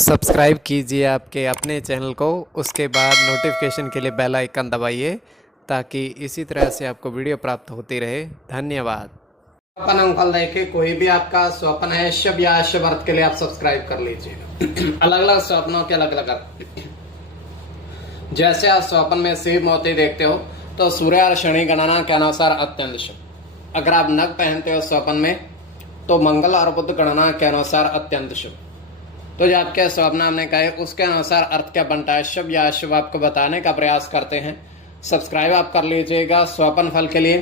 Subscribe कीजिए आपके अपने चैनल को, उसके बाद नोटिफिकेशन के लिए बेल आइकन दबाइए ताकि इसी तरह से आपको वीडियो प्राप्त होती रहे। धन्यवाद। स्वप्न अंकल देखे कोई भी आपका स्वप्न है शुभ या अशुभ अर्थ के लिए आप सब्सक्राइब कर लीजिएगा। अलग अलग स्वप्नों के अलग अलग अर्थ। जैसे आप स्वप्न में शिव मोती देखते हो तो सूर्य और शनि गणना के अनुसार अत्यंत शुभ। अगर आप नग पहनते हो स्वप्न में तो मंगल और बुध गणना के अनुसार अत्यंत शुभ। तो जो आपके स्वप्न हमने कहे उसके अनुसार अर्थ क्या बनता है, शुभ या अशुभ, आपको बताने का प्रयास करते हैं। सब्सक्राइब आप कर लीजिएगा स्वप्न फल के लिए।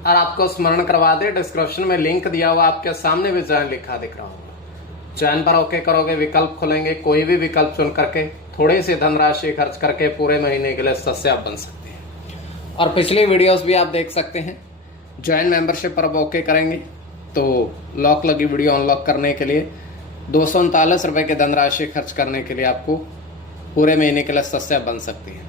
और आपको स्मरण करवा दे, डिस्क्रिप्शन में लिंक दिया हुआ आपके सामने भी ज्वाइन लिखा दिख रहा होगा। ज्वाइन पर ओके करोगे, विकल्प खुलेंगे, कोई भी विकल्प चुन करके थोड़ी सी धनराशि खर्च करके पूरे महीने के लिए सदस्य आप बन सकते हैं। और पिछली वीडियोस भी आप देख सकते हैं। ज्वाइन मेंबरशिप पर ओके करेंगे तो लॉक लगी वीडियो अनलॉक करने के लिए 239 रुपये की धनराशि खर्च करने के लिए आपको पूरे महीने के लिए सदस्य बन सकती है।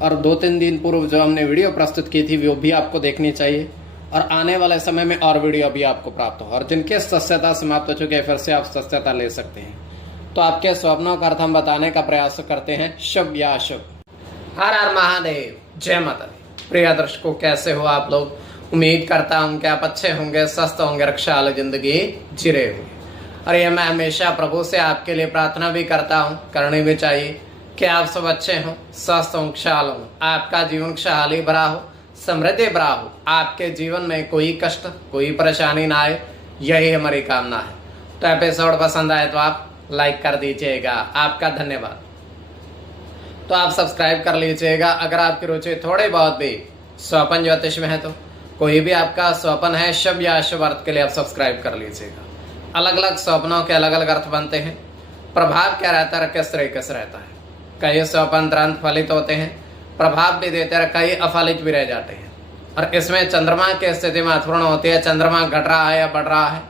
और 2-3 दिन पूर्व जो हमने वीडियो प्रस्तुत की थी वो भी आपको देखनी चाहिए और आने वाले समय में और वीडियो भी आपको प्राप्त हो। और जिनके सदस्यता समाप्त हो चुके हैं फिर से आप सदस्यता ले सकते हैं। तो आपके स्वप्नों का अर्थ हम बताने का प्रयास करते हैं, शुभ या अशुभ। हर हर महादेव, जय माता दी। प्रिय दर्शकों, कैसे हो आप लोग? उम्मीद करता हूँ कि आप अच्छे होंगे, स्वस्थ होंगे, रक्षा वाली जिंदगी जी रहे होंगे। और ये मैं हमेशा प्रभु से आपके लिए प्रार्थना भी करता हूँ, करनी भी चाहिए कि आप सब अच्छे हों, स्वस्थ हों, खुशहाल हों, आपका जीवन खुशहाली भरा हो, समृद्धि भरा हो, आपके जीवन में कोई कष्ट कोई परेशानी ना आए, यही हमारी कामना है। तो एपिसोड पसंद आए तो आप लाइक कर दीजिएगा, आपका धन्यवाद। तो आप सब्सक्राइब कर लीजिएगा अगर आपकी रुचि थोड़ी बहुत भी स्वप्न ज्योतिष में है। तो कोई भी आपका स्वप्न है शुभ या अशुभ अर्थ के लिए आप सब्सक्राइब कर लीजिएगा। अलग अलग स्वप्नों के अलग अलग अर्थ बनते हैं। प्रभाव क्या रहता है, किस तरीके से रहता है। कई स्वप्न तुरंत फलित होते हैं, प्रभाव भी देते हैं, कई अफलित भी रह जाते हैं। और इसमें चंद्रमा की स्थिति महत्वपूर्ण होती है। चंद्रमा घट रहा है या बढ़ रहा है,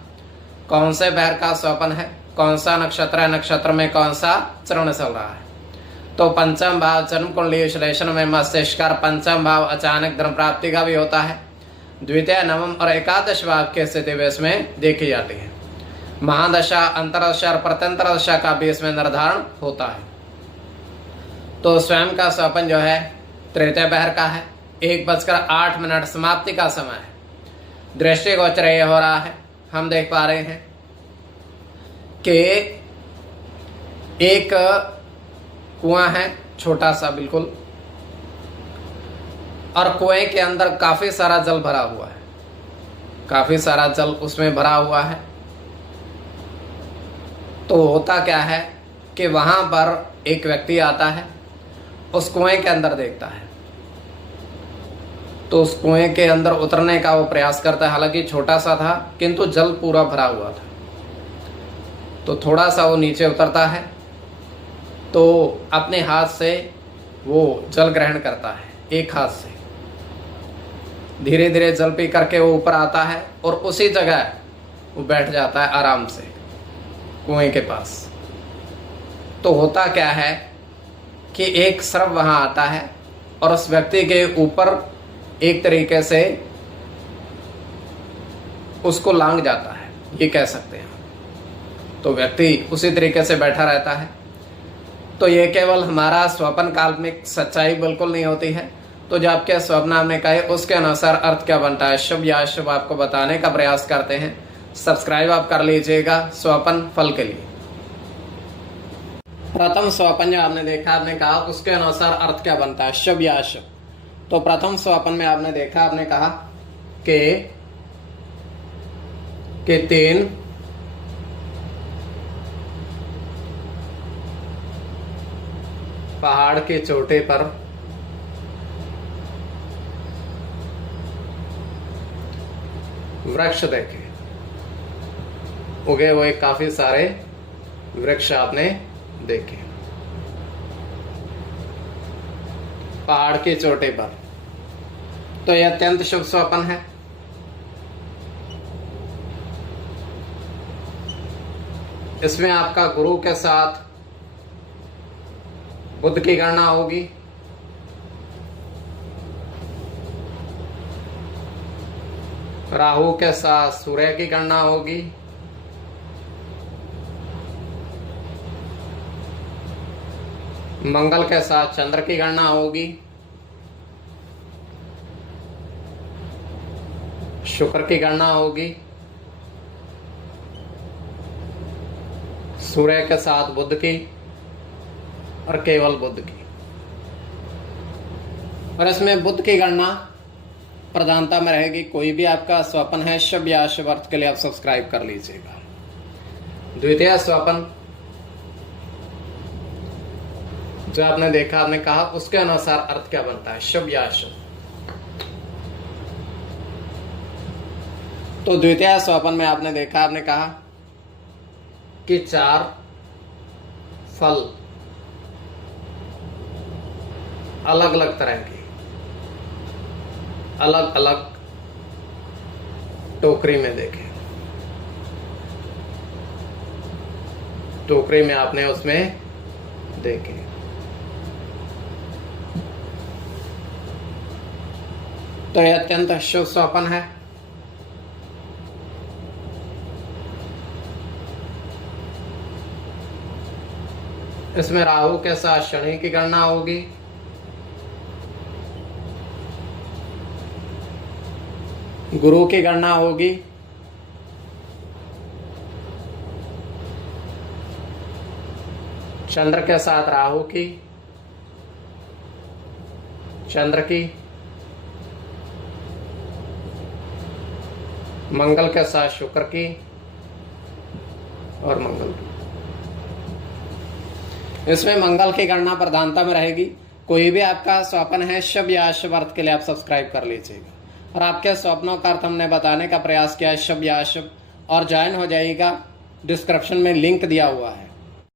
कौन से पैर का स्वप्न है, कौन सा नक्षत्र है, नक्षत्र में कौन सा चरण चल रहा है। तो पंचम भाव जन्म कुंडली विश्लेषण में मस्तिष्क का पंचम भाव अचानक धन प्राप्ति का भी होता है। द्वितीय, नवम और एकादश भाव की स्थिति भी इसमें देखी जाती है। महादशा, अंतरदशा और प्रत्यंतर दशा का भी इसमें निर्धारण होता है। तो स्वयं का स्वप्न जो है तृतीय पहर का है, 1:08 समाप्ति का समय है। दृष्टि गोचर ये हो रहा है, हम देख पा रहे हैं कि एक कुआं है, छोटा सा बिल्कुल, और कुएं के अंदर काफी सारा जल भरा हुआ है, काफी सारा जल उसमें भरा हुआ है। तो होता क्या है कि वहां पर एक व्यक्ति आता है, उस कुएं के अंदर देखता है, तो उस कुएं के अंदर उतरने का वो प्रयास करता है। हालांकि छोटा सा था किंतु जल पूरा भरा हुआ था। तो थोड़ा सा वो नीचे उतरता है तो अपने हाथ से वो जल ग्रहण करता है, एक हाथ से। धीरे धीरे जल पी करके वो ऊपर आता है और उसी जगह वो बैठ जाता है आराम से कुएं के पास। तो होता क्या है कि एक सर्प वहां आता है और उस व्यक्ति के ऊपर एक तरीके से उसको लांग जाता है, ये कह सकते हैं। तो व्यक्ति उसी तरीके से बैठा रहता है। तो ये केवल हमारा स्वप्न काल्पनिक सच्चाई बिल्कुल नहीं होती है। तो जो आपके स्वप्न हमने कहे उसके अनुसार अर्थ क्या बनता है, शुभ या अशुभ, आपको बताने का प्रयास करते हैं। सब्सक्राइब आप कर लीजिएगा स्वप्न फल के लिए। प्रथम स्वप्न जो आपने देखा, आपने कहा उसके अनुसार अर्थ क्या बनता है, शुभ या अशुभ। तो प्रथम स्वप्न में आपने देखा, आपने कहा कि 3 पहाड़ के चोटे पर वृक्ष देखे, उगे हुए काफी सारे वृक्ष आपने देखे पहाड़ की चोटी पर। तो यह अत्यंत शुभ स्वप्न है। इसमें आपका गुरु के साथ बुध की गणना होगी, राहु के साथ सूर्य की गणना होगी, मंगल के साथ चंद्र की गणना होगी, शुक्र की गणना होगी, सूर्य के साथ बुध की और केवल बुध की। और इसमें बुध की गणना प्रधानता में रहेगी। कोई भी आपका स्वपन है शुभ या अशुभ अर्थ के लिए आप सब्सक्राइब कर लीजिएगा। द्वितीय स्वपन जो आपने देखा, आपने कहा, उसके अनुसार अर्थ क्या बनता है, शुभ या अशुभ। तो द्वितीय स्वपन में आपने देखा, आपने कहा कि 4 फल अलग अलग तरह के, अलग अलग टोकरी में देखे। टोकरी में आपने उसमें देखे। तो यह अत्यंत शुभ स्वपन है। इसमें राहु के साथ शनि की गणना होगी, गुरु की गणना होगी, चंद्र के साथ राहु की, चंद्र की, मंगल के साथ शुक्र की और मंगल की। इसमें मंगल की गणना प्रधानता में रहेगी। कोई भी आपका स्वप्न है शुभ या अशुभ अर्थ के लिए आप सब्सक्राइब कर लीजिएगा। और आपके स्वप्नों का अर्थ हमने बताने का प्रयास किया है, शुभ या अशुभ, और ज्वाइन हो जाइएगा। डिस्क्रिप्शन में लिंक दिया हुआ है।